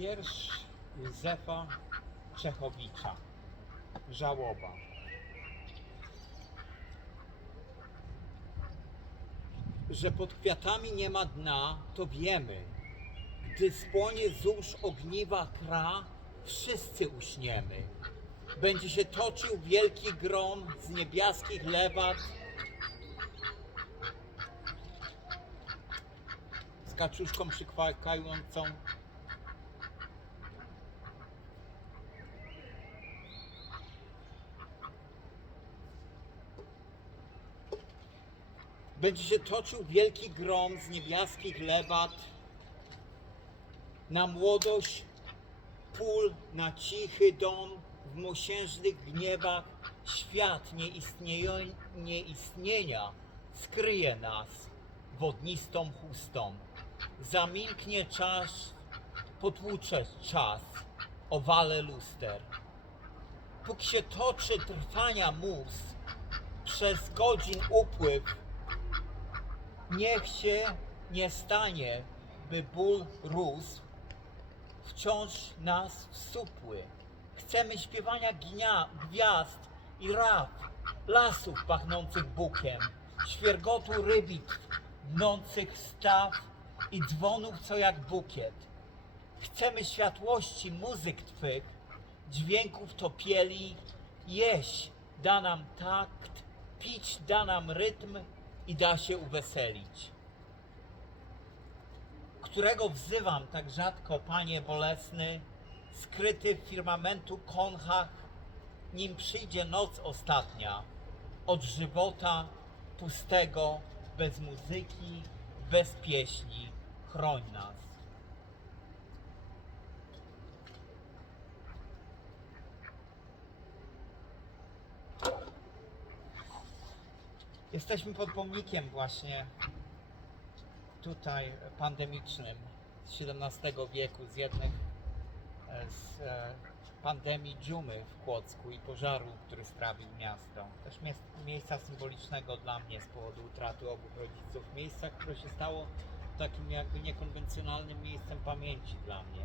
Wiersz Józefa Czechowicza. Żałoba. Że pod kwiatami nie ma dna, to wiemy. Gdy spłonie zórz ogniwa kra, wszyscy uśniemy. Będzie się toczył wielki grom z niebiaskich lewat. Kaczuszką przykwakającą Będzie się toczył wielki grom z niebiaskich lewat na młodość pól, na cichy dom w mosiężnych gniewach świat nieistnienia skryje nas wodnistą chustą. Zamilknie czas, potłucze czas, owale luster. Póki się toczy trwania mus, przez godzin upływ Niech się nie stanie, by ból rósł, wciąż nas wsupły. Chcemy śpiewania gnia, gwiazd i raf, lasów pachnących bukiem, świergotu rybitw, dnących staw i dzwonów, co jak bukiet. Chcemy światłości muzyk Twych, dźwięków topieli, jeść da nam takt, pić da nam rytm i da się uweselić. Którego wzywam tak rzadko, Panie bolesny, skryty w firmamentu konchach, nim przyjdzie noc ostatnia, od żywota pustego, bez muzyki, bez pieśni, chroń nas. Jesteśmy pod pomnikiem właśnie tutaj pandemicznym z XVII wieku, z jednych e, z e, pandemii dżumy w Kłodzku i pożaru, który strawił miasto. Też miejsca symbolicznego dla mnie z powodu utraty obu rodziców. Miejsca, które się stało takim jakby niekonwencjonalnym miejscem pamięci dla mnie.